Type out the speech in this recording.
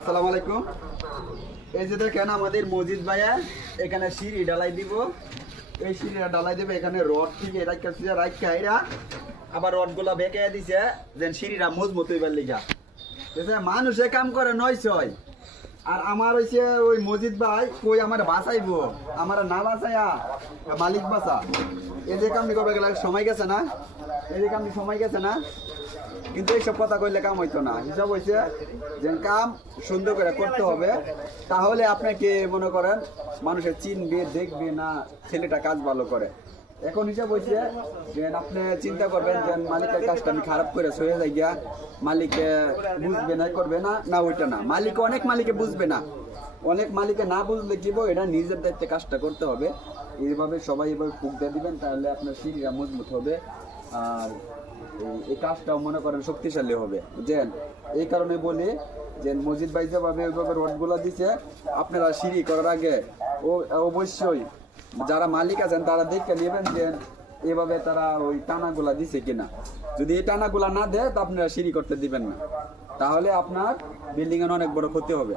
আসসালামু আলাইকুম। এই যে দেখেন আমাদের মসজিদ ভাইয়া এখানে সিঁড়ি ঢালাই দিব। এই সিঁড়িটা ঢালাই দেবে, এখানে রড থেকে রাখা আবার রডগুলা বেঁকে দিছে যেন সিঁড়িটা মজবুত হইবার লিগা। মানুষে কাম করে 900, আর আমার হইছে ওই মসজিদ ভাই কই আমার বাঁচাইবো, আমার না বাঁচাইয়া মালিক বাঁচা। এই যে কামটি করবে গেলে সময় গেছে না, এই যে কামটি সময় গেছে না, কিন্তু এইসব কথা কইলে কাম হইতো না। হিসাব হয়েছে যে কাম সুন্দর করে করতে হবে, তাহলে আপনাকে মনে করেন মানুষের চিনবে, দেখবে না ছেলেটা কাজ ভালো করে। এখন হিসাব হয়েছে যে আপনি চিন্তা করবেন যে মালিকের কাজটা আমি খারাপ করে সয়ে যাই গিয়া, মালিকে বুঝবে না, করবে না, না ওইটা না। মালিক অনেক মালিকে বুঝবে না, অনেক মালিকে না বুঝলে কি এটা নিজের দায়িত্বে কাজটা করতে হবে। এইভাবে সবাই এভাবে ফুক দিয়ে দিবেন, তাহলে আপনার সিঁড়িটা মজবুত হবে আর এই কাজটাও মনে করেন শক্তিশালী হবে। বুঝছেন? এই কারণে বলি যে মসজিদ ভাই যেভাবে ওইভাবে রডগুলো দিছে, আপনারা সিঁড়ি করার আগে অবশ্যই যারা মালিক আছেন তারা দেখে নেবেন যে এভাবে তারা ওই টানাগুলা দিছে কিনা। যদি এই টানাগুলা না দেয় তো আপনারা সিঁড়ি করতে দিবেন না, তাহলে আপনার বিল্ডিং এর অনেক বড় ক্ষতি হবে।